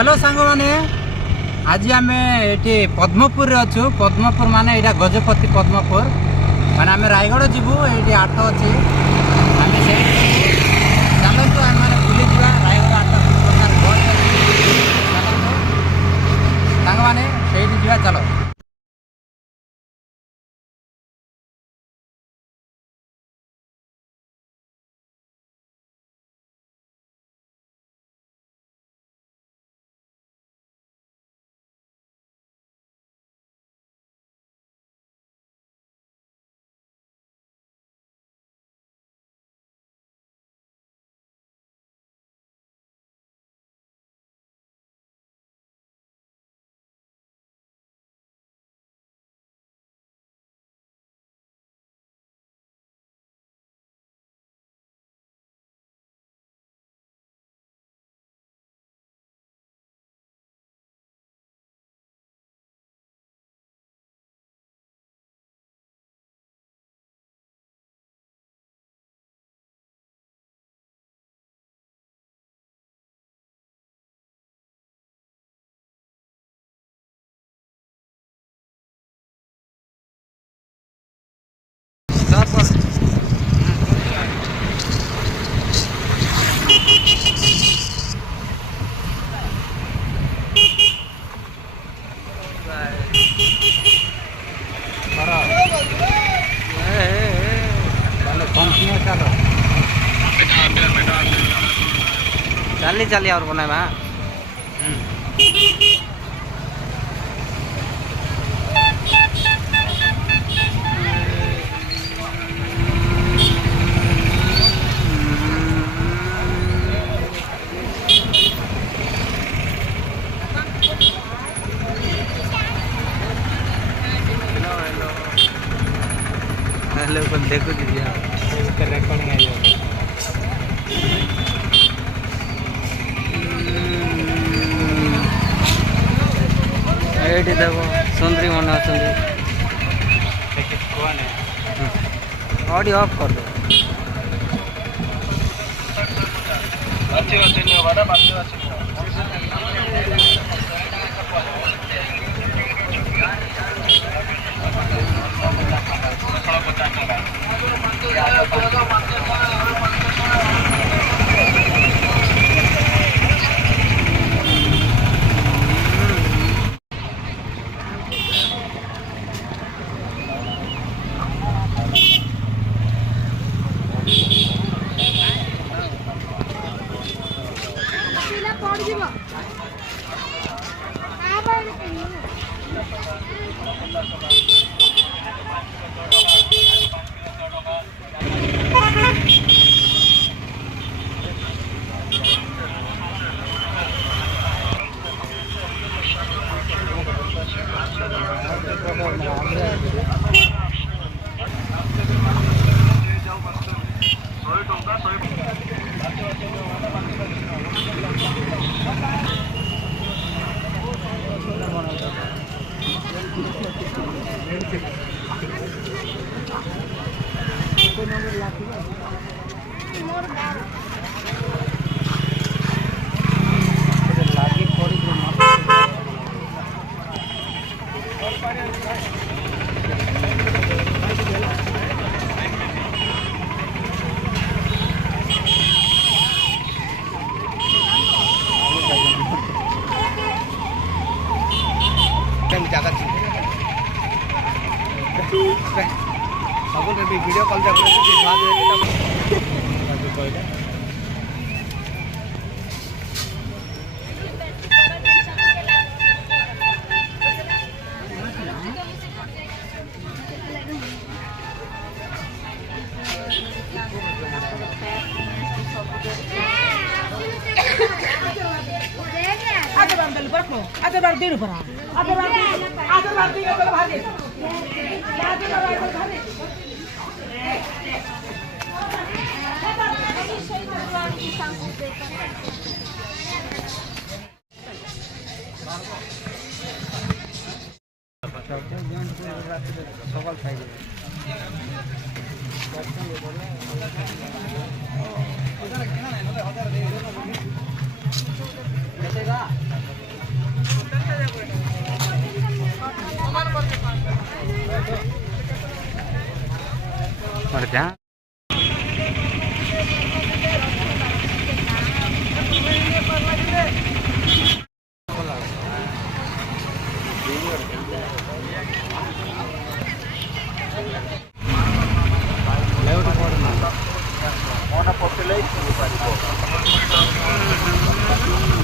hello सांग माने आज आम ये पद्मपुर अच्छु पद्मपुर माने यहाँ गजपति पद्मपुर माने आम रायगढ़ जीवु ये आट अच्छी आम से चलतु आम मैंने बुली जा रायगढ़ आट प्रकार चलतु सांग माने से चलो चली चली और बनाए हेलो कौन देखो दीजिए रिकॉर्डिंग आई देव सुंदरी मन ऑडियो ऑफ कर दो वीडियो कॉल सकाल खाई पड़ता Ona population